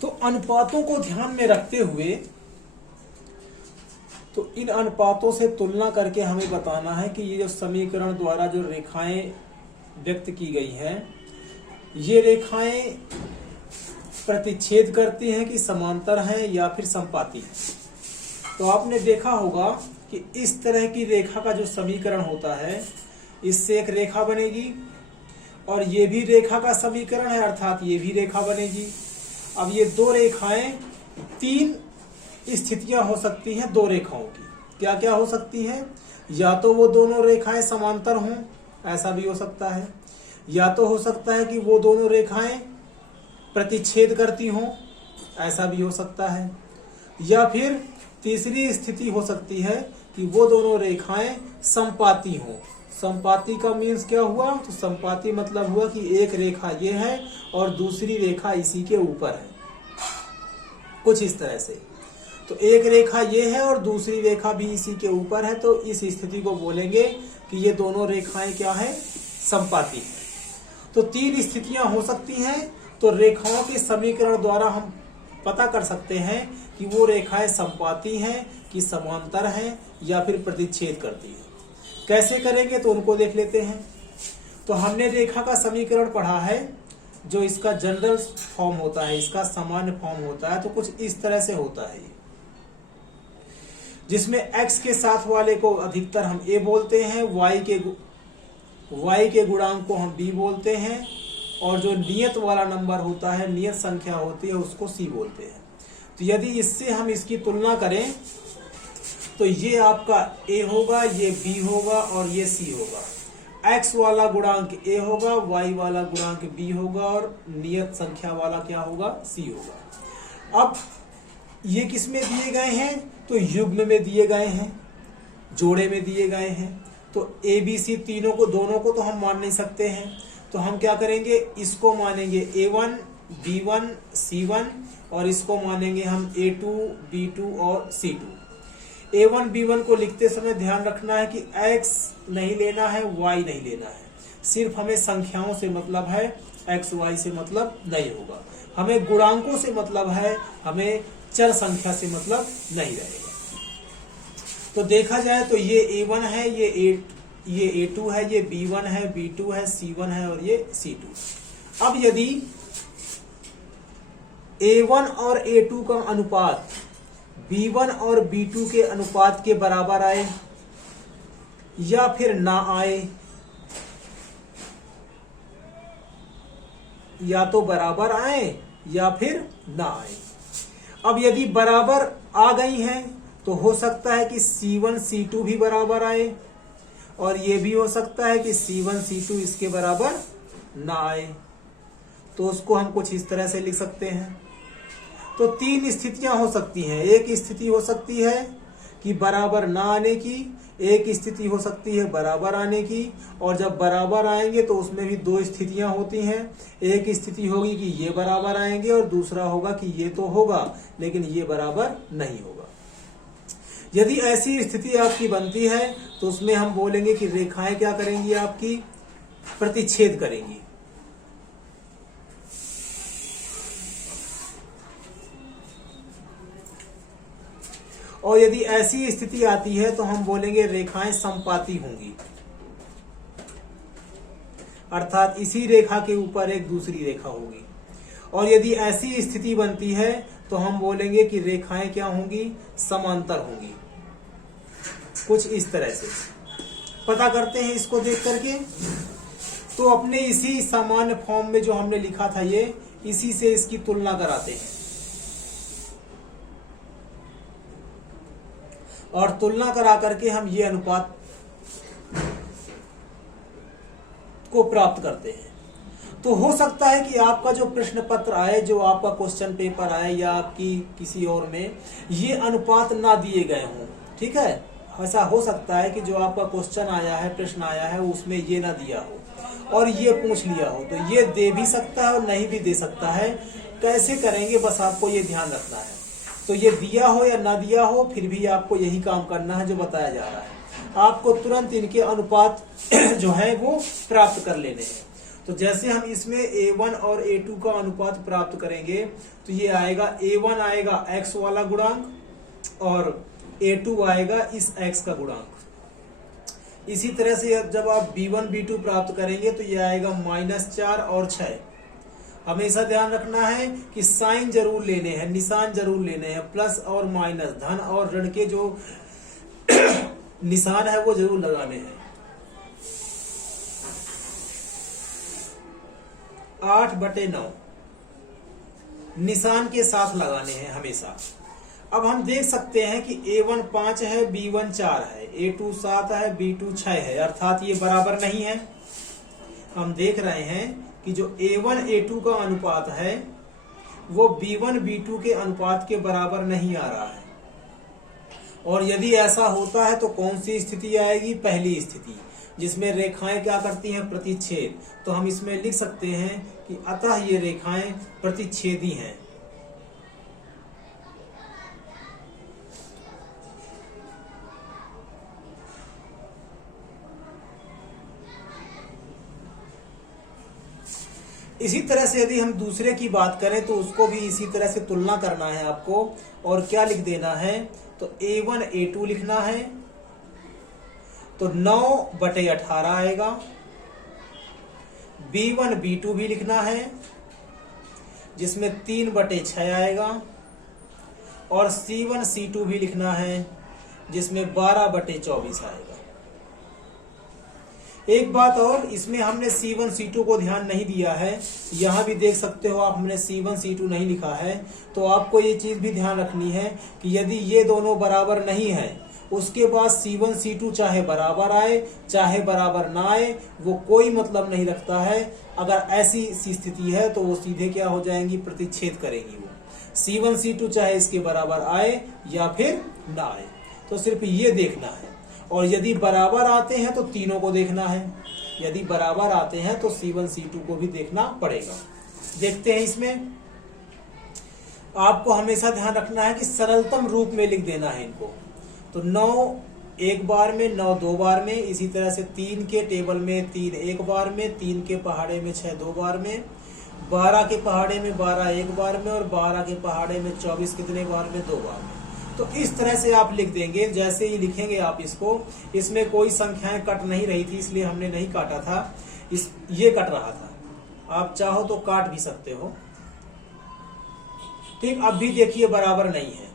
तो अनुपातों को ध्यान में रखते हुए तो इन अनुपातों से तुलना करके हमें बताना है कि ये जो समीकरण द्वारा जो रेखाएं व्यक्त की गई हैं, ये रेखाएं प्रतिच्छेद करती हैं कि समांतर हैं या फिर समपाती हैं। तो आपने देखा होगा कि इस तरह की रेखा का जो समीकरण होता है, इससे एक रेखा बनेगी और ये भी रेखा का समीकरण है, अर्थात ये भी रेखा बनेगी। अब ये दो रेखाएं, तीन स्थितियां हो सकती हैं दो रेखाओं की। क्या क्या हो सकती हैं? या तो वो दोनों रेखाएं समांतर हों, ऐसा भी हो सकता है, या तो हो सकता है कि वो दोनों रेखाएं प्रतिच्छेद करती हों, ऐसा भी हो सकता है, या फिर तीसरी स्थिति हो सकती है कि वो दोनों रेखाएं समपाती हों। समपाती का मीन्स क्या हुआ? तो समपाती मतलब हुआ कि एक रेखा ये है और दूसरी रेखा इसी के ऊपर है, कुछ इस तरह से। तो एक रेखा ये है और दूसरी रेखा भी इसी के ऊपर है, तो इस स्थिति को बोलेंगे कि ये दोनों रेखाएं क्या है? समपाती है। तो तीन स्थितियां हो सकती हैं। तो रेखाओं के समीकरण द्वारा हम पता कर सकते हैं कि वो रेखाएं समपाती हैं कि समांतर हैं या फिर प्रतिच्छेद करती हैं। कैसे करेंगे तो उनको देख लेते हैं। तो हमने रेखा का समीकरण पढ़ा है, जो इसका जनरल फॉर्म होता है, इसका सामान्य फॉर्म होता है। तो कुछ इस तरह से होता है, जिसमें x के साथ वाले को अधिकतर हम a बोलते हैं, y के गुणांक को हम b बोलते हैं, और जो नियत वाला नंबर होता है, नियत संख्या होती है, उसको c बोलते हैं। तो यदि इससे हम इसकी तुलना करें तो ये आपका a होगा, ये b होगा और ये c होगा। x वाला गुणांक a होगा, y वाला गुणांक b होगा और नियत संख्या वाला क्या होगा? c होगा। अब ये किस में दिए गए हैं? तो युग्म में दिए गए हैं, जोड़े में दिए गए हैं। तो a b c तीनों को, दोनों को तो हम मान नहीं सकते हैं, तो हम क्या करेंगे? इसको मानेंगे a1 b1 c1 और इसको मानेंगे हम a2 b2 और c2। a1 b1 को लिखते समय ध्यान रखना है कि x नहीं लेना है, y नहीं लेना है, सिर्फ हमें संख्याओं से मतलब है, x y से मतलब नहीं होगा। हमें गुणांकों से मतलब है, हमें चर संख्या से मतलब नहीं रहेगा। तो देखा जाए तो ये a1 है, ये a2 है, ये b1 है, b2 है, c1 है और ये c2। अब यदि a1 और a2 का अनुपात b1 और b2 के अनुपात के बराबर आए या फिर ना आए, या तो बराबर आए या फिर ना आए। अब यदि बराबर आ गई हैं तो हो सकता है कि c1 c2 भी बराबर आए, और ये भी हो सकता है कि c1 c2 इसके बराबर ना आए। तो उसको हम कुछ इस तरह से लिख सकते हैं। तो तीन स्थितियां हो सकती हैं। एक स्थिति हो सकती है कि बराबर ना आने की, एक स्थिति हो सकती है बराबर आने की, और जब बराबर आएंगे तो उसमें भी दो स्थितियां होती हैं। एक स्थिति होगी कि ये बराबर आएंगे और दूसरा होगा कि ये तो होगा लेकिन ये बराबर नहीं होगा। यदि ऐसी स्थिति आपकी बनती है तो उसमें हम बोलेंगे कि रेखाएं क्या करेंगी? आपकी प्रतिच्छेद करेंगी। और यदि ऐसी स्थिति आती है तो हम बोलेंगे रेखाएं समपाती होंगी, अर्थात इसी रेखा के ऊपर एक दूसरी रेखा होगी। और यदि ऐसी स्थिति बनती है तो हम बोलेंगे कि रेखाएं क्या होंगी? समांतर होंगी। कुछ इस तरह से पता करते हैं इसको देख करके। तो अपने इसी सामान्य फॉर्म में जो हमने लिखा था, ये इसी से इसकी तुलना कराते हैं और तुलना करा करके हम ये अनुपात को प्राप्त करते हैं। तो हो सकता है कि आपका जो प्रश्न पत्र आए, जो आपका क्वेश्चन पेपर आए या आपकी किसी और में ये अनुपात ना दिए गए हों, ठीक है। ऐसा हो सकता है कि जो आपका क्वेश्चन आया है, प्रश्न आया है, उसमें ये ना दिया हो और ये पूछ लिया हो। तो ये दे भी सकता है और नहीं भी दे सकता है। कैसे करेंगे बस आपको ये ध्यान रखना है। तो ये दिया हो या ना दिया हो, फिर भी आपको यही काम करना है जो बताया जा रहा है। आपको तुरंत इनके अनुपात जो है वो प्राप्त कर लेने हैं। तो जैसे हम इसमें A1 और A2 का अनुपात प्राप्त करेंगे तो ये आएगा A1 आएगा x वाला गुणांक और A2 आएगा इस x का गुणांक। इसी तरह से जब आप B1 B2 प्राप्त करेंगे तो ये आएगा -4 और 6। हमेशा ध्यान रखना है कि साइन जरूर लेने हैं, निशान जरूर लेने हैं, प्लस और माइनस, धन और ऋण के जो निशान है वो जरूर लगाने हैं। 8/9 निशान के साथ लगाने हैं हमेशा। अब हम देख सकते हैं कि A1 5 है, B1 4 है, A2 7 है, B2 6 है, अर्थात ये बराबर नहीं है। हम देख रहे हैं कि जो A1 A2 का अनुपात है वो B1 B2 के अनुपात के बराबर नहीं आ रहा है। और यदि ऐसा होता है तो कौन सी स्थिति आएगी? पहली स्थिति, जिसमें रेखाएं क्या करती हैं? प्रतिच्छेद। तो हम इसमें लिख सकते हैं कि अतः ये रेखाएं प्रतिच्छेदी हैं। इसी तरह से यदि हम दूसरे की बात करें तो उसको भी इसी तरह से तुलना करना है आपको। और क्या लिख देना है? तो A1 A2 लिखना है तो 9/18 आएगा। B1 B2 भी लिखना है जिसमें 3/6 आएगा। और C1 C2 भी लिखना है जिसमें 12/24 आएगा। एक बात और, इसमें हमने C1 C2 को ध्यान नहीं दिया है। यहां भी देख सकते हो आप, हमने C1 C2 नहीं लिखा है। तो आपको ये चीज भी ध्यान रखनी है कि यदि ये दोनों बराबर नहीं है उसके बाद C1 C2 चाहे बराबर आए चाहे बराबर ना आए वो कोई मतलब नहीं रखता है। अगर ऐसी स्थिति है तो वो सीधे क्या हो जाएंगी? प्रतिच्छेद करेंगी वो। C1 C2 चाहे इसके बराबर आए या फिर ना आए, तो सिर्फ ये देखना है। और यदि बराबर आते हैं तो तीनों को देखना है। यदि बराबर आते हैं तो C1 C2 को भी देखना पड़ेगा। देखते हैं, इसमें आपको हमेशा ध्यान रखना है कि सरलतम रूप में लिख देना है इनको। तो 9 एक बार में, 9 2 बार में, इसी तरह से 3 के टेबल में 3 एक बार में, 3 के पहाड़े में 6 2 बार में, 12 के पहाड़े में 12 एक बार में, और 12 के पहाड़े में 24 कितने बार में? 2 बार में। तो इस तरह से आप लिख देंगे। जैसे ही लिखेंगे आप इसको, इसमें कोई संख्याएं कट नहीं रही थी इसलिए हमने नहीं काटा था, ये कट रहा था। आप चाहो तो काट भी सकते हो। ठीक, अब भी देखिए बराबर नहीं है।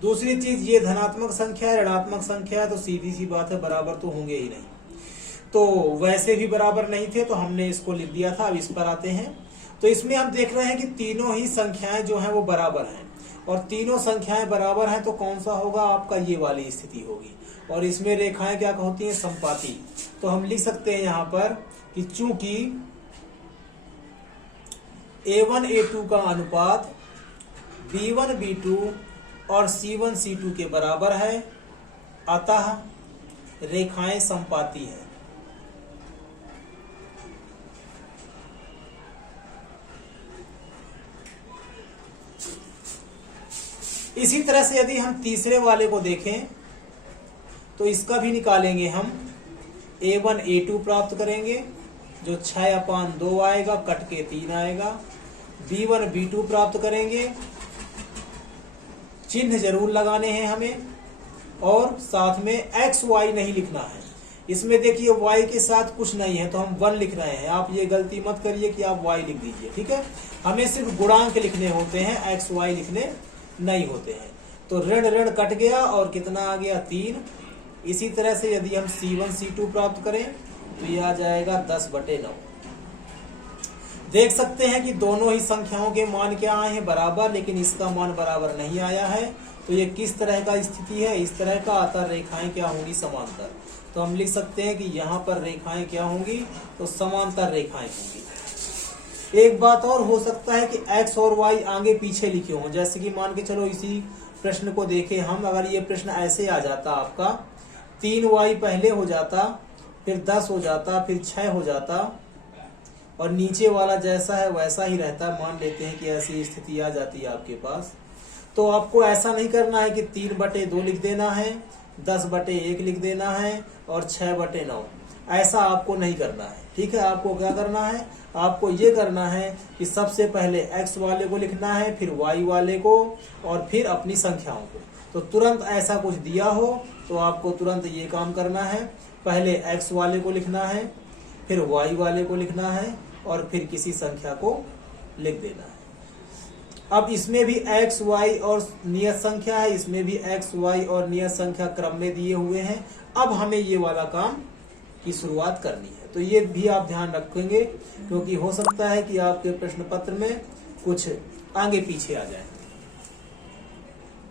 दूसरी चीज, ये धनात्मक संख्या है, ऋणात्मक संख्या है, तो सीधी सी बात है बराबर तो होंगे ही नहीं। तो वैसे भी बराबर नहीं थे तो हमने इसको लिख दिया था। अब इस पर आते हैं। तो इसमें हम देख रहे हैं कि तीनों ही संख्याएं जो हैं वो बराबर हैं, और तीनों संख्याएं बराबर हैं तो कौन सा होगा? आपका ये वाली स्थिति होगी। और इसमें रेखाएं क्या होती हैं? संपाती। तो हम लिख सकते हैं यहां पर कि चूंकि A1 A2 का अनुपात B1 B2 और C1 C2 के बराबर है, अतः रेखाएं संपाती हैं। इसी तरह से यदि हम तीसरे वाले को देखें तो इसका भी निकालेंगे हम। A1 A2 प्राप्त करेंगे जो 6/2 आएगा, कट के 3 आएगा। B1 B2 प्राप्त करेंगे, चिन्ह जरूर लगाने हैं हमें, और साथ में x y नहीं लिखना है। इसमें देखिए y के साथ कुछ नहीं है तो हम 1 लिख रहे हैं। आप ये गलती मत करिए कि आप y लिख दीजिए, ठीक है। हमें सिर्फ गुणांक लिखने होते हैं, x y लिखने नहीं होते हैं। तो ऋण ऋण कट गया और कितना आ गया? 3। इसी तरह से यदि हम C1 C2 प्राप्त करें तो ये आ जाएगा 10/9। देख सकते हैं कि दोनों ही संख्याओं के मान क्या आए हैं? बराबर, लेकिन इसका मान बराबर नहीं आया है। तो ये किस तरह का स्थिति है? इस तरह का। अतः रेखाएं क्या होंगी? समांतर। तो हम लिख सकते हैं कि यहाँ पर रेखाएं क्या होंगी? तो समांतर रेखाएं होंगी। एक बात और हो सकता है कि x और y आगे पीछे लिखे हों। जैसे कि मान के चलो इसी प्रश्न को देखें हम। अगर ये प्रश्न ऐसे आ जाता, आपका 3y पहले हो जाता, फिर 10 हो जाता, फिर 6 हो जाता, और नीचे वाला जैसा है वैसा ही रहता। मान लेते हैं कि ऐसी स्थिति आ जाती है आपके पास। तो आपको ऐसा नहीं करना है कि 3/2 लिख देना है, 10/1 लिख देना है और 6/9। ऐसा आपको नहीं करना है। ठीक है, आपको क्या करना है, आपको ये करना है कि सबसे पहले x वाले को लिखना है, फिर y वाले को, और फिर अपनी संख्याओं को। तो तुरंत ऐसा कुछ दिया हो तो आपको तुरंत ये काम करना है, पहले x वाले को लिखना है, फिर y वाले को लिखना है, और फिर किसी संख्या को लिख देना है। अब इसमें भी x, y और नियत संख्या है, इसमें भी x, y और नियत संख्या क्रम में दिए हुए हैं। अब हमें ये वाला काम की शुरुआत करनी है, तो ये भी आप ध्यान रखेंगे, क्योंकि हो सकता है कि आपके प्रश्न पत्र में कुछ आगे पीछे आ जाए।